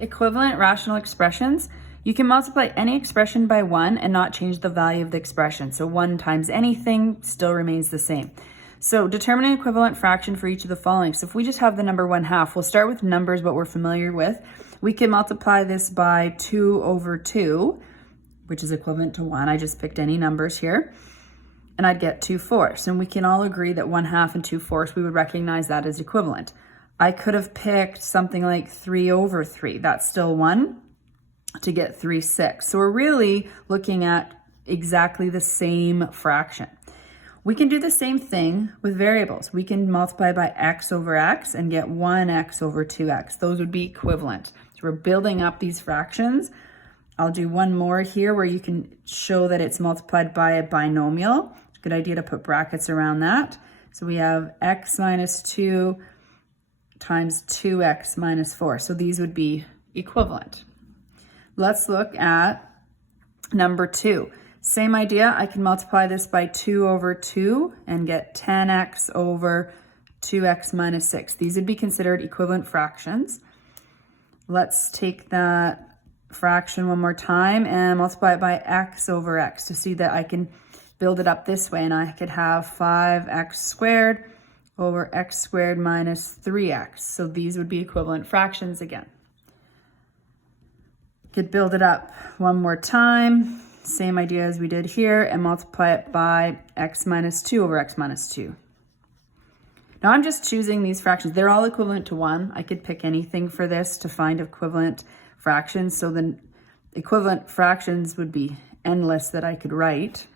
equivalent rational expressions, you can multiply any expression by 1 and not change the value of the expression. So 1 times anything still remains the same. So determine an equivalent fraction for each of the following. So if we just have the number 1/2, we'll start with numbers what we're familiar with. We can multiply this by 2 over 2, which is equivalent to 1. I just picked any numbers here. And I'd get 2/4. And we can all agree that 1/2 and 2/4, we would recognize that as equivalent. I could have picked something like 3 over 3. That's still 1 to get 3/6. So we're really looking at exactly the same fraction. We can do the same thing with variables. We can multiply by x over x and get 1x over 2x. Those would be equivalent. So we're building up these fractions. I'll do one more here where you can show that it's multiplied by a binomial. It's a good idea to put brackets around that. So we have x minus 2 times 2x minus 4. So these would be equivalent. Let's look at number 2. Same idea, I can multiply this by 2 over 2 and get 10x over 2x minus 6. These would be considered equivalent fractions. Let's take that fraction one more time and multiply it by x over x to see that I can build it up this way, and I could have 5x squared over x squared minus 3x. So these would be equivalent fractions again. Could build it up one more time, same idea as we did here, and multiply it by x minus 2 over x minus 2. Now I'm just choosing these fractions. They're all equivalent to 1. I could pick anything for this to find equivalent fractions. So the equivalent fractions would be endless that I could write.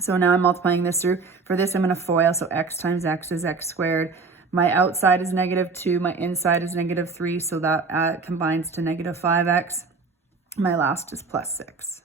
So now I'm multiplying this through. For this, I'm going to FOIL. So x times x is x squared. My outside is -2. My inside is -3. So that combines to -5x. My last is +6.